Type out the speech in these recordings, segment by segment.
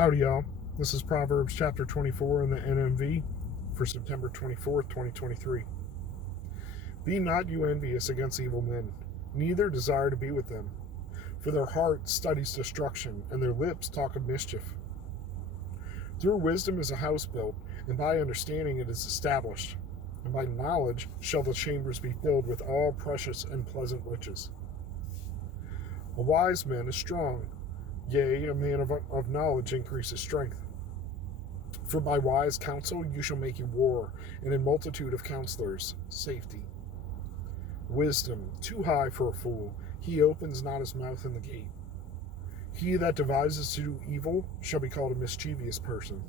Howdy, y'all. This is Proverbs chapter 24 in the NMV for September 24th, 2023. Be not you envious against evil men, neither desire to be with them. For their heart studies destruction, and their lips talk of mischief. Through wisdom is a house built, and by understanding it is established. And by knowledge shall the chambers be filled with all precious and pleasant riches. A wise man is strong. Yea, a man of knowledge increases strength. For by wise counsel you shall make a war, and in multitude of counselors safety. Wisdom, too high for a fool, he opens not his mouth in the gate. He that devises to do evil shall be called a mischievous person.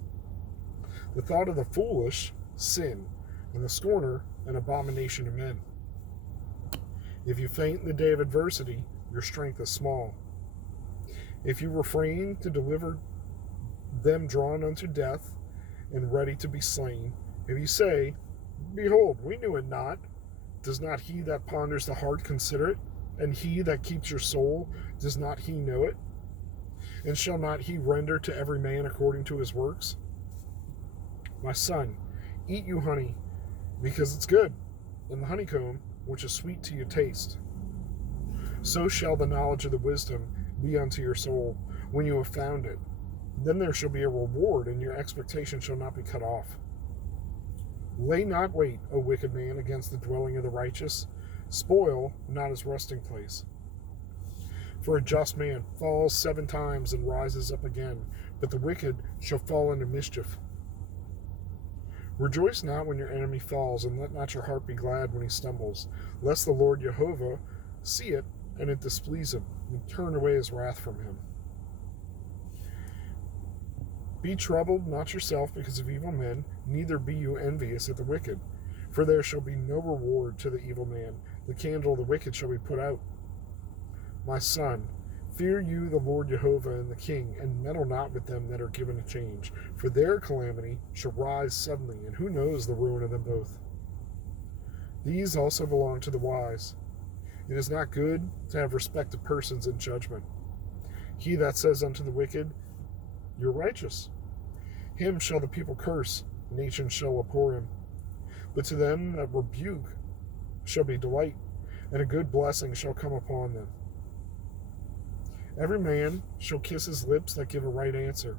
The thought of the foolish, sin, and the scorner, an abomination to men. If you faint in the day of adversity, your strength is small. If you refrain to deliver them drawn unto death and ready to be slain, if you say, Behold, we knew it not, does not he that ponders the heart consider it? And he that keeps your soul, does not he know it? And shall not he render to every man according to his works? My son, eat you honey, because it's good, and the honeycomb, which is sweet to your taste. So shall the knowledge of the wisdom be unto your soul when you have found it. Then there shall be a reward, and your expectation shall not be cut off. Lay not wait, O wicked man, against the dwelling of the righteous. Spoil not his resting place. For a just man falls 7 times and rises up again, but the wicked shall fall into mischief. Rejoice not when your enemy falls, and let not your heart be glad when he stumbles, lest the Lord Jehovah see it, and it displease him, and turn away his wrath from him. Be troubled not yourself because of evil men, neither be you envious at the wicked. For there shall be no reward to the evil man, the candle of the wicked shall be put out. My son, fear you the Lord Jehovah and the king, and meddle not with them that are given a change, for their calamity shall rise suddenly, and who knows the ruin of them both. These also belong to the wise. It is not good to have respect of persons in judgment. He that says unto the wicked, You're righteous, him shall the people curse, nations shall abhor him. But to them that rebuke shall be delight, and a good blessing shall come upon them. Every man shall kiss his lips that give a right answer.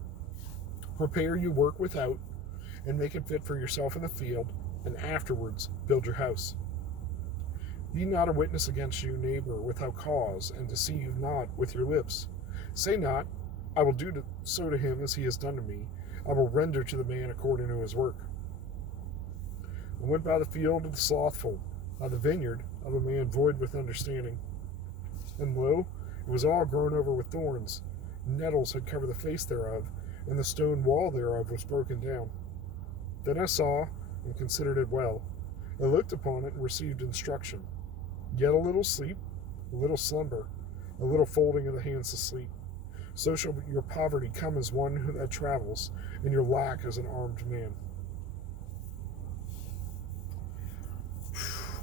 Prepare you work without, and make it fit for yourself in the field, and afterwards build your house. Be not a witness against your neighbor without cause, and deceive not with your lips. Say not, I will do so to him as he has done to me. I will render to the man according to his work. I went by the field of the slothful, by the vineyard of a man void with understanding. And lo, it was all grown over with thorns. Nettles had covered the face thereof, and the stone wall thereof was broken down. Then I saw and considered it well. I looked upon it and received instruction. Yet a little sleep, a little slumber, a little folding of the hands to sleep. So shall your poverty come as one that travels, and your lack as an armed man.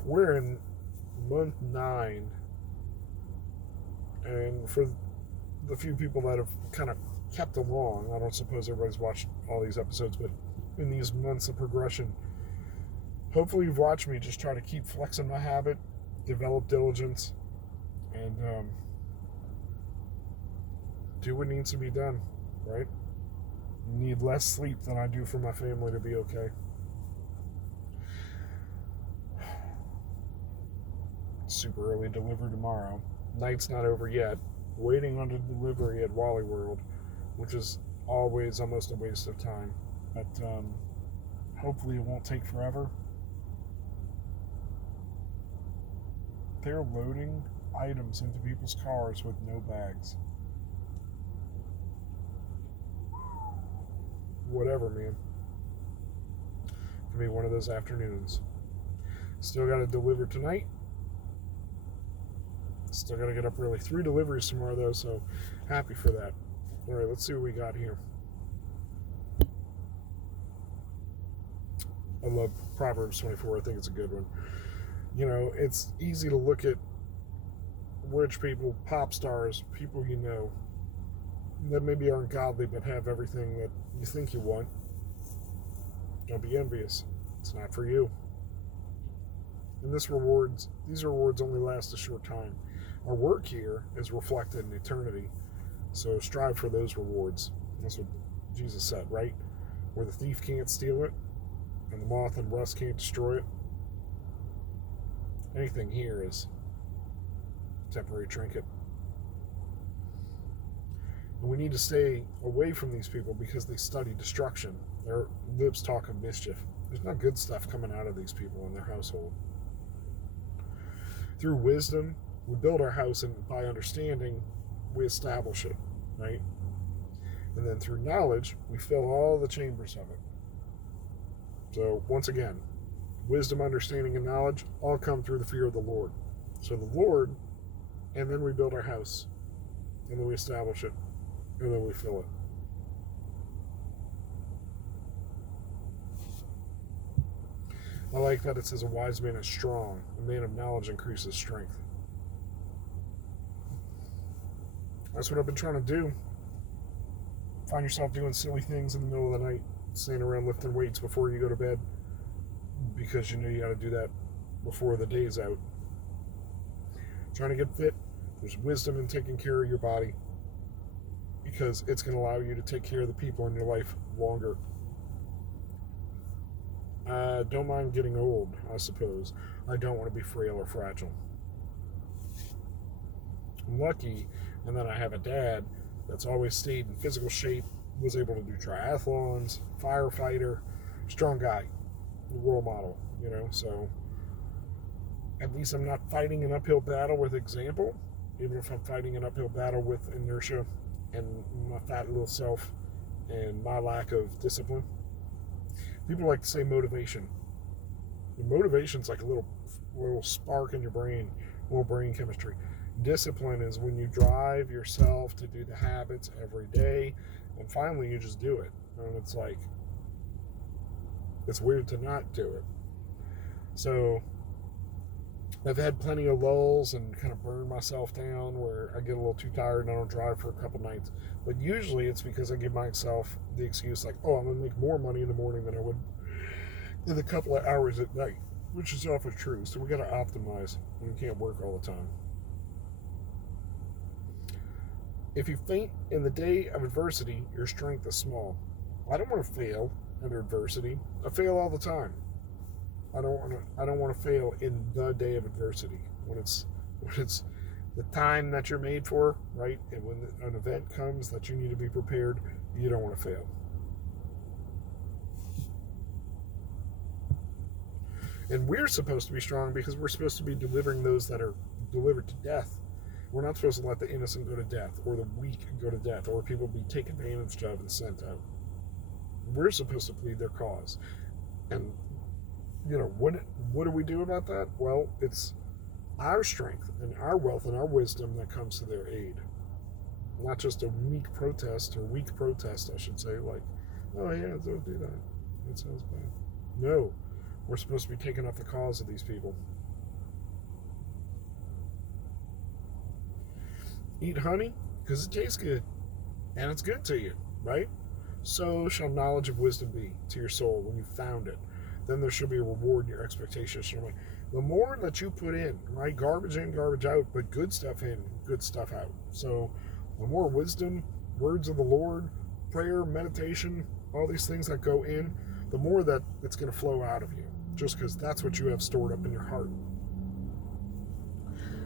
We're in month 9, and for the few people that have kind of kept along, I don't suppose everybody's watched all these episodes, but in these months of progression, hopefully you've watched me just try to keep flexing my habit, develop diligence, and do what needs to be done, right? Need less sleep than I do for my family to be okay. Super early delivery tomorrow. Night's not over yet. Waiting on the delivery at Wally World, which is always almost a waste of time. But hopefully it won't take forever. They're loading items into people's cars with no bags. Whatever, man. Could be one of those afternoons. Still got to deliver tonight. Still got to get up early. 3 deliveries tomorrow, though, so happy for that. All right, let's see what we got here. I love Proverbs 24. I think it's a good one. You know, it's easy to look at rich people, pop stars, people you know, that maybe aren't godly but have everything that you think you want. Don't be envious. It's not for you. And these rewards only last a short time. Our work here is reflected in eternity. So strive for those rewards. That's what Jesus said, right? Where the thief can't steal it, and the moth and rust can't destroy it. Anything here is a temporary trinket. And we need to stay away from these people because they study destruction. Their lips talk of mischief. There's not good stuff coming out of these people in their household. Through wisdom, we build our house, and by understanding, we establish it, right? And then through knowledge, we fill all the chambers of it. So once again, wisdom, understanding, and knowledge all come through the fear of the Lord. So the Lord, and then we build our house, and then we establish it, and then we fill it. I like that it says a wise man is strong, a man of knowledge increases strength. That's what I've been trying to do. Find yourself doing silly things in the middle of the night, standing around lifting weights before you go to bed, because you know you got to do that before the day is out. Trying to get fit. There's wisdom in taking care of your body, because it's going to allow you to take care of the people in your life longer. I don't mind getting old, I suppose. I don't want to be frail or fragile. I'm lucky in that I have a dad that's always stayed in physical shape, was able to do triathlons, firefighter, strong guy, role model, so at least I'm not fighting an uphill battle with example, even if I'm fighting an uphill battle with inertia and my fat little self and my lack of discipline. People like to say motivation. Motivation's like a little spark in your brain, a little brain chemistry. Discipline is when you drive yourself to do the habits every day, and finally you just do it. And it's like, it's weird to not do it. So I've had plenty of lulls and kind of burned myself down where I get a little too tired and I don't drive for a couple nights. But usually it's because I give myself the excuse like, oh, I'm going to make more money in the morning than I would in a couple of hours at night, which is often true. So we got to optimize. We can't work all the time. If you faint in the day of adversity, your strength is small. I don't want to fail under adversity. I fail all the time. I don't want to fail in the day of adversity when it's the time that you're made for, right? And when an event comes that you need to be prepared, you don't want to fail. And we're supposed to be strong because we're supposed to be delivering those that are delivered to death. We're not supposed to let the innocent go to death or the weak go to death or people be taken advantage of and sent out. We're supposed to plead their cause. And, what do we do about that? Well, it's our strength and our wealth and our wisdom that comes to their aid. Not just a weak protest, I should say, like, oh yeah, don't do that. That sounds bad. No, we're supposed to be taking up the cause of these people. Eat honey because it tastes good and it's good to you, right? So shall knowledge of wisdom be to your soul when you found it. Then there shall be a reward in your expectations. The more that you put in, right? Garbage in, garbage out, but good stuff in, good stuff out. So the more wisdom, words of the Lord, prayer, meditation, all these things that go in, the more that it's going to flow out of you, just because that's what you have stored up in your heart.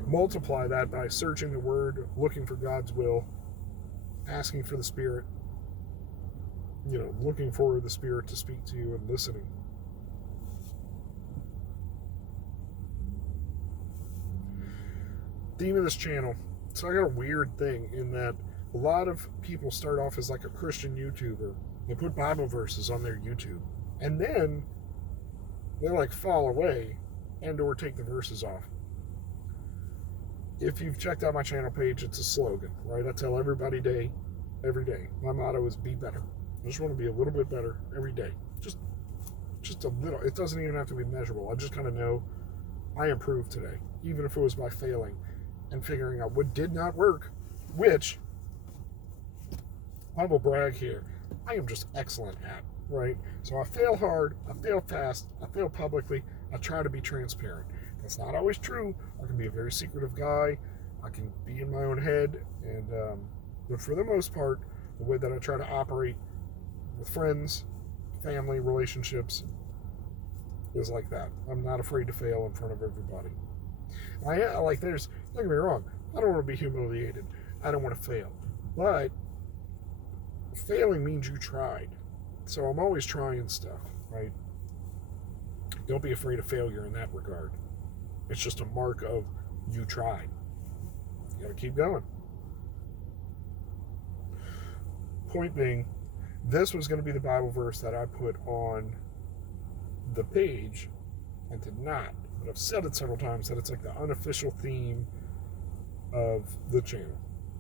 Multiply that by searching the Word, looking for God's will, asking for the Spirit, looking for the Spirit to speak to you and listening. Theme of this channel. So I got a weird thing in that a lot of people start off as like a Christian YouTuber. They put Bible verses on their YouTube. And then they fall away and or take the verses off. If you've checked out my channel page, it's a slogan, right? I tell everybody every day. My motto is be better. I just want to be a little bit better every day. Just a little. It doesn't even have to be measurable. I just kind of know I improved today, even if it was by failing and figuring out what did not work, which humble brag here. I am just excellent at, right? So I fail hard, I fail fast, I fail publicly, I try to be transparent. That's not always true. I can be a very secretive guy. I can be in my own head, but for the most part, the way that I try to operate with friends, family, relationships is like that. I'm not afraid to fail in front of everybody. Don't get me wrong, I don't want to be humiliated. I don't want to fail. But failing means you tried. So I'm always trying stuff, right? Don't be afraid of failure in that regard. It's just a mark of you tried. You got to keep going. Point being, this was going to be the Bible verse that I put on the page and did not. But I've said it several times that it's like the unofficial theme of the channel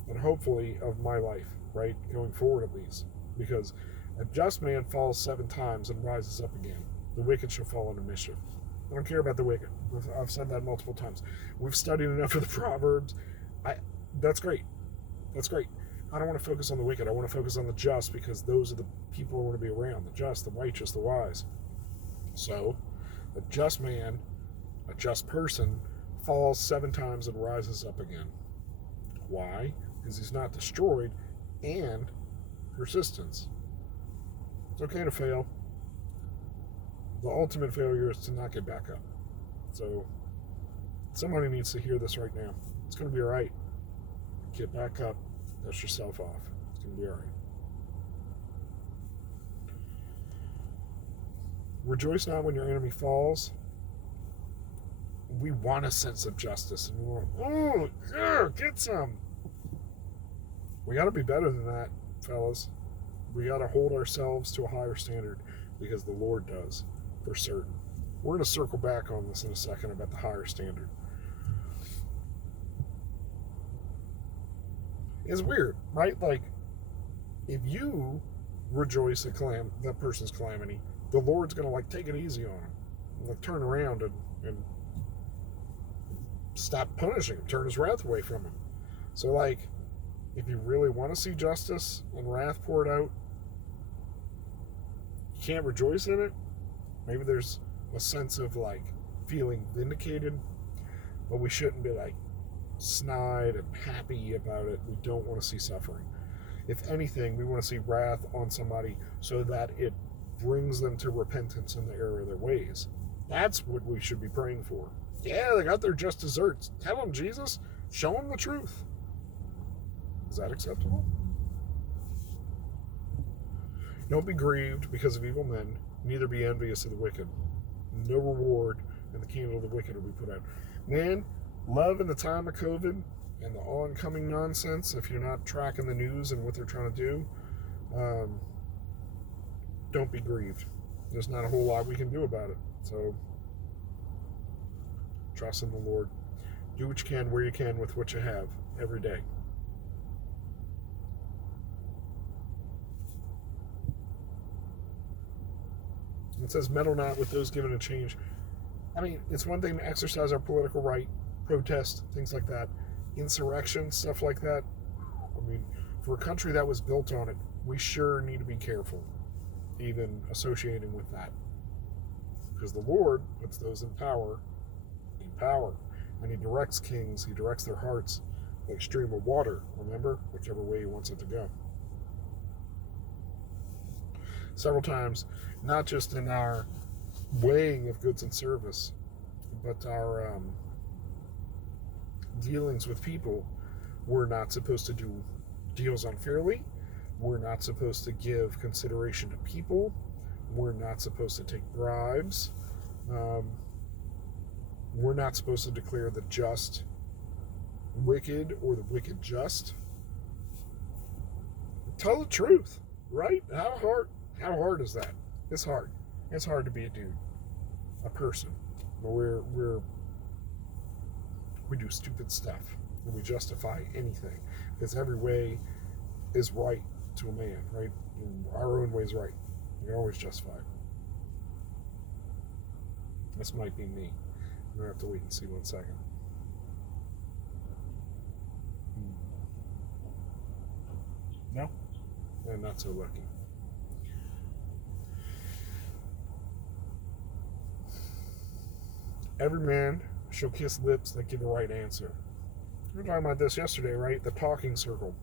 and hopefully of my life, right? Going forward at least. Because a just man falls 7 times and rises up again. The wicked shall fall into mischief. I don't care about the wicked. I've said that multiple times. We've studied enough of the Proverbs. That's great. That's great. I don't want to focus on the wicked. I want to focus on the just, because those are the people I want to be around. The just, the righteous, the wise. So, a just man, a just person, falls 7 times and rises up again. Why? Because he's not destroyed, and persistence. It's okay to fail. The ultimate failure is to not get back up. So, somebody needs to hear this right now. It's going to be all right. Get back up. Dust yourself off. It's going to be all right. Rejoice not when your enemy falls. We want a sense of justice, and we want, get some. We got to be better than that, fellas. We got to hold ourselves to a higher standard, because the Lord does, for certain. We're going to circle back on this in a second about the higher standard. It's weird, right? Like, if you rejoice at that person's calamity, the Lord's going to, take it easy on him. Turn around and stop punishing him, turn his wrath away from him. So, if you really want to see justice and wrath poured out, you can't rejoice in it. Maybe there's a sense of, feeling vindicated, but we shouldn't be, snide and happy about it. We don't want to see suffering. If anything, we want to see wrath on somebody so that it brings them to repentance in the error of their ways. That's what we should be praying for. Yeah, they got their just desserts. Tell them, Jesus. Show them the truth. Is that acceptable? Don't be grieved because of evil men, neither be envious of the wicked. No reward in the kingdom of the wicked will be put out. Man, love in the time of COVID and the oncoming nonsense, if you're not tracking the news and what they're trying to do, don't be grieved. There's not a whole lot we can do about it. So, trust in the Lord. Do what you can, where you can, with what you have, every day. It says, meddle not with those given a change. I mean, it's one thing to exercise our political right, protest, things like that. Insurrection, stuff like that. I mean, for a country that was built on it, we sure need to be careful even associating with that. Because the Lord puts those in power, and he directs kings, he directs their hearts like a stream of water, remember? Whichever way he wants it to go. Several times, not just in our weighing of goods and service, but our dealings with people. We're not supposed to do deals unfairly. We're not supposed to give consideration to people. We're not supposed to take bribes. We're not supposed to declare the just wicked or the wicked just. Tell the truth, right? How hard is that? It's hard. It's hard to be a dude, a person. We do stupid stuff and we justify anything because every way is right to a man, right? Our own way is right. We always justify it. This might be me. We're going to have to wait and see 1 second. No? and not so lucky. Every man shall kiss lips that give the right answer. We were talking about this yesterday, right? The talking circle.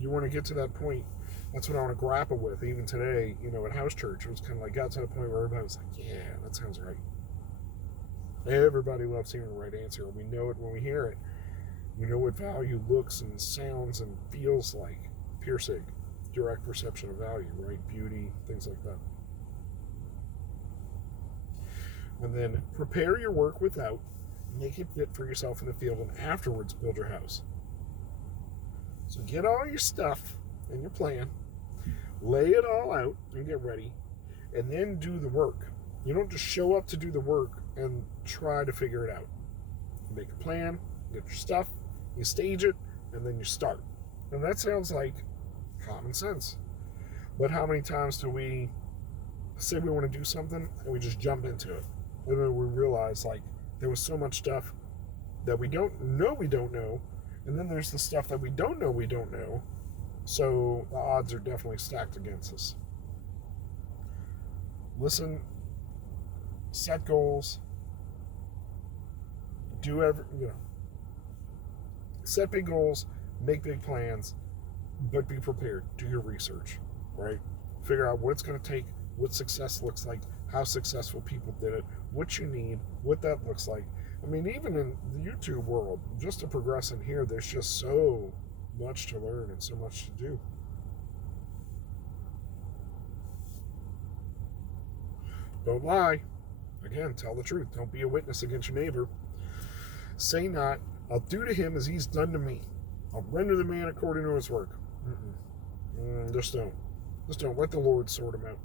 You want to get to that point. That's what I want to grapple with. Even today, at house church, it was kind of like got to the point where everybody was like, yeah, that sounds right. Everybody loves hearing the right answer. We know it when we hear it. We know what value looks and sounds and feels like. Pure sig, direct perception of value, right? Beauty, things like that. And then prepare your work without, make it fit for yourself in the field, and afterwards build your house. So get all your stuff and your plan, lay it all out and get ready, and then do the work. You don't just show up to do the work and try to figure it out. You make a plan, get your stuff, you stage it, and then you start. And that sounds like common sense. But how many times do we say we want to do something and we just jump into it? And then we realize there was so much stuff that we don't know, and then there's the stuff that we don't know, so the odds are definitely stacked against us. Listen, set goals, set big goals, make big plans, but be prepared. Do your research, right? Figure out what it's going to take, what success looks like, how successful people did it, what you need, what that looks like. I mean, even in the YouTube world, just to progress in here, there's just so much to learn and so much to do. Don't lie. Again, tell the truth. Don't be a witness against your neighbor. Say not, I'll do to him as he's done to me. I'll render the man according to his work. Just don't. Just don't. Let the Lord sort him out.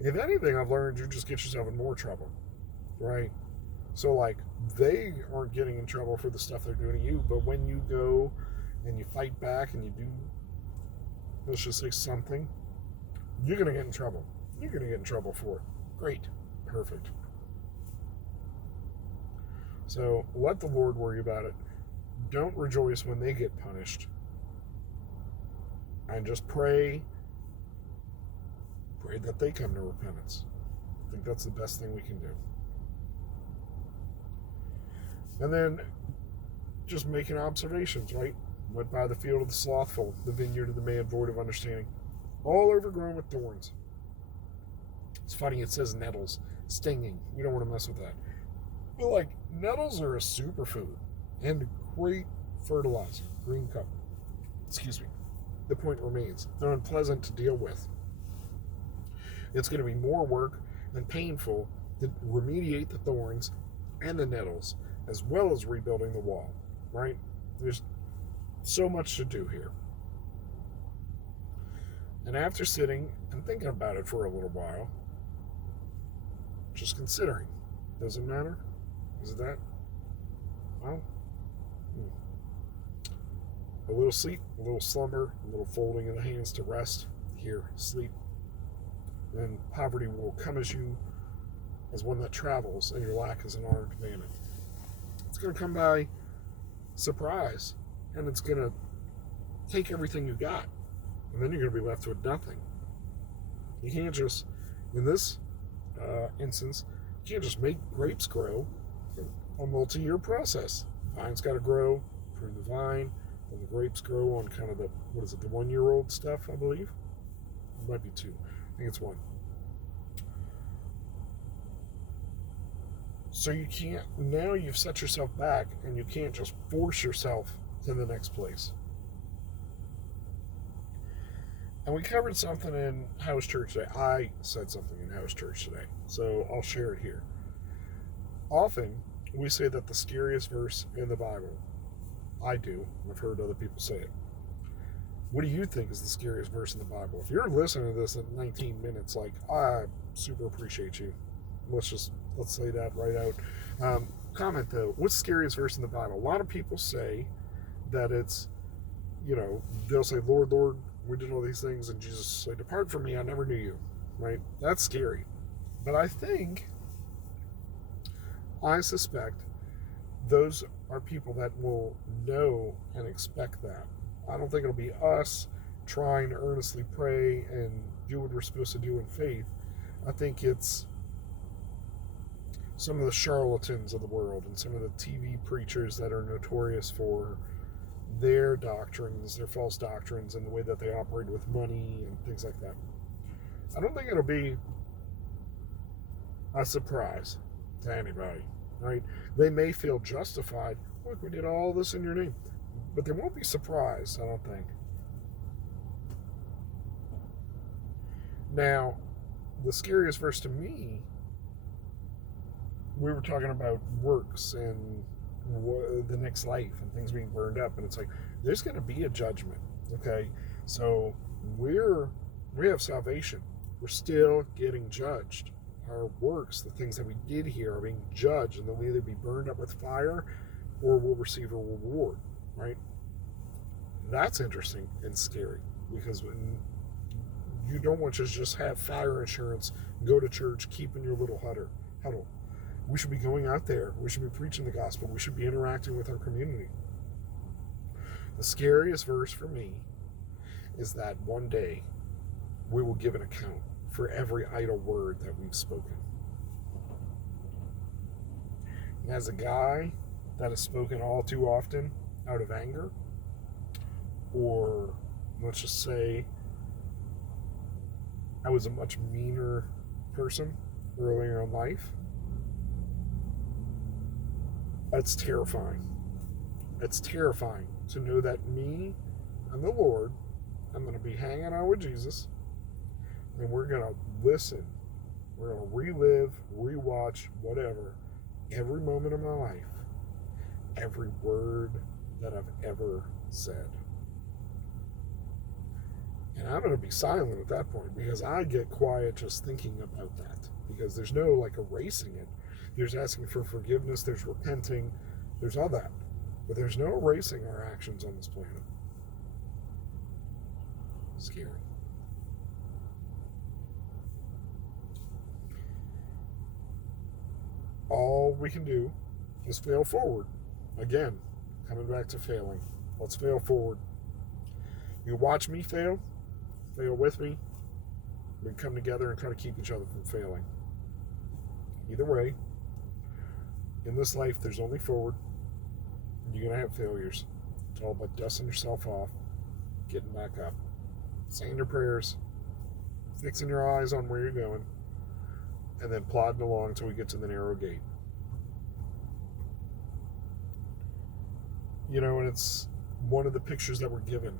If anything, I've learned you just get yourself in more trouble, right? So, they aren't getting in trouble for the stuff they're doing to you, but when you go and you fight back and you do, let's just say something, you're going to get in trouble. You're going to get in trouble for it. Great. Perfect. So, let the Lord worry about it. Don't rejoice when they get punished. And just pray that they come to repentance. I think that's the best thing we can do. And then just making observations, right? Went by the field of the slothful, the vineyard of the man void of understanding, all overgrown with thorns. It's funny, it says nettles, stinging. You don't want to mess with that. But nettles are a superfood and a great fertilizer, green cover. Excuse me. The point remains, they're unpleasant to deal with. It's going to be more work and painful to remediate the thorns and the nettles, as well as rebuilding the wall, right? There's so much to do here. And after sitting and thinking about it for a little while, just considering, does it matter? Is it that? Well, a little sleep, a little slumber, a little folding of the hands to rest. Here, sleep. Then poverty will come as you, as one that travels, and your lack is an armed bandit. It's going to come by surprise, and it's going to take everything you got, and then you're going to be left with nothing. You can't just, in this instance, you can't just make grapes grow. A multi-year process. Vine's got to grow, prune the vine, then the grapes grow on kind of the 1-year-old stuff, I believe. It might be 2. I think it's 1. So you can't, now you've set yourself back and you can't just force yourself to the next place. And we covered something in house church today. I said something in house church today, so I'll share it here. Often, we say that the scariest verse in the Bible, I do, I've heard other people say it. What do you think is the scariest verse in the Bible? If you're listening to this in 19 minutes, I super appreciate you. Let's say that right out. Comment though, what's the scariest verse in the Bible? A lot of people say that it's, they'll say, Lord, Lord, we did all these things, and Jesus say, depart from me, I never knew you, right? That's scary. But I suspect those are people that will know and expect that. I don't think it'll be us trying to earnestly pray and do what we're supposed to do in faith. I think it's some of the charlatans of the world and some of the TV preachers that are notorious for their doctrines, their false doctrines, and the way that they operate with money and things like that. I don't think it'll be a surprise to anybody, right? They may feel justified. Look, we did all this in your name. But they won't be surprised, I don't think. Now, the scariest verse to me, we were talking about works and the next life and things being burned up, and it's like there's going to be a judgment. Okay, so we have salvation. We're still getting judged. Our works, the things that we did here, are being judged, and they'll either be burned up with fire or we'll receive a reward. Right? That's interesting and scary, because when you don't want to just have fire insurance, go to church, keep in your little huddle. We should be going out there. We should be preaching the gospel. We should be interacting with our community. The scariest verse for me is that one day we will give an account for every idle word that we've spoken. And as a guy that has spoken all too often out of anger, or let's just say I was a much meaner person earlier in life, that's terrifying. It's terrifying to know that me and the Lord, I'm going to be hanging out with Jesus, and we're going to listen. We're going to relive, rewatch, whatever, every moment of my life, every word that I've ever said. And I'm going to be silent at that point, because I get quiet just thinking about that, because there's no like erasing it. There's asking for forgiveness, there's repenting, there's all that. But there's no erasing our actions on this planet. Scary. All we can do is fail forward. Again, coming back to failing. Let's fail forward. You watch me fail with me. We come together and try to keep each other from failing. Either way, in this life, there's only forward. You're going to have failures. It's all about dusting yourself off, getting back up, saying your prayers, fixing your eyes on where you're going, and then plodding along until we get to the narrow gate. You know, and it's one of the pictures that we're given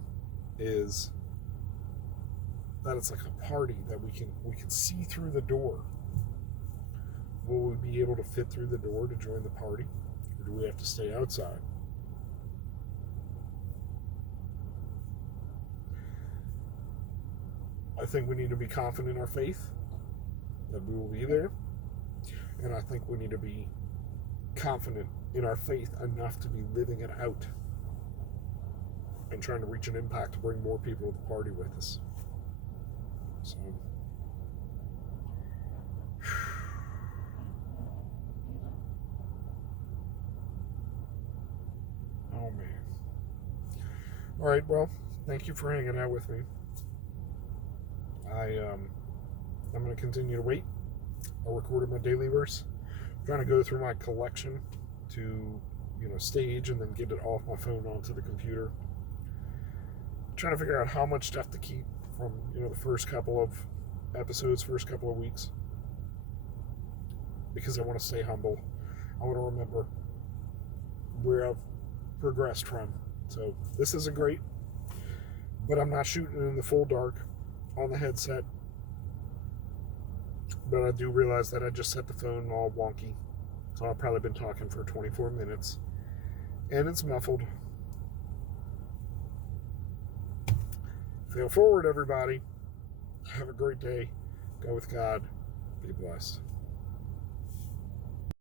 is that it's like a party that we can see through the door. Will we be able to fit through the door to join the party, or do we have to stay outside? I think we need to be confident in our faith that we will be there, and I think we need to be confident in our faith enough to be living it out and trying to reach an impact to bring more people to the party with us. So, oh man. All right, well, thank you for hanging out with me. I'm going to continue to wait. I recorded my daily verse. I'm trying to go through my collection to, stage and then get it off my phone onto the computer. I'm trying to figure out how much stuff to keep from, the first couple of episodes, first couple of weeks. Because I want to stay humble. I want to remember where I've progressed from. So this isn't great, but I'm not shooting in the full dark on the headset. But I do realize that I just set the phone all wonky. So I've probably been talking for 24 minutes. And it's muffled. Fail forward, everybody. Have a great day. Go with God. Be blessed.